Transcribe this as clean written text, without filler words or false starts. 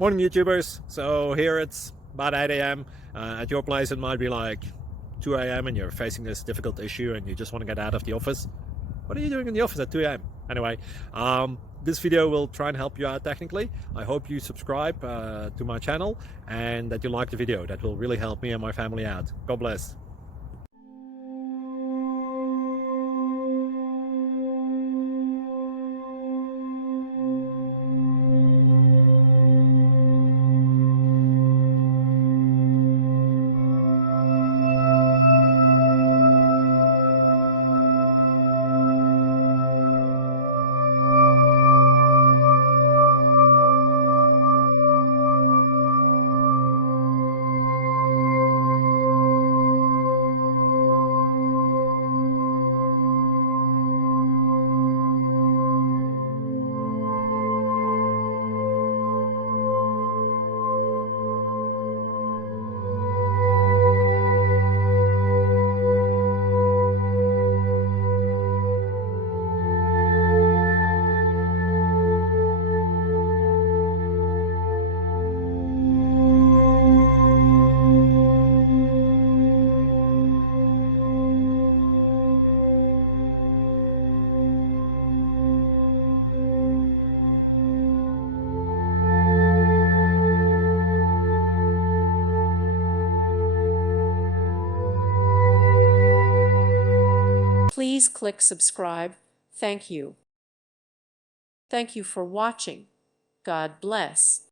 Morning YouTubers. So here it's about 8 a.m. At your place it might be like 2 a.m. and you're facing this difficult issue and you just want to get out of the office. What are you doing in the office at 2 a.m.? Anyway, this video will try and help you out technically. I hope you subscribe to my channel and that you like the video. That will really help me and my family out. God bless. Please click subscribe. Thank you. Thank you for watching. God bless.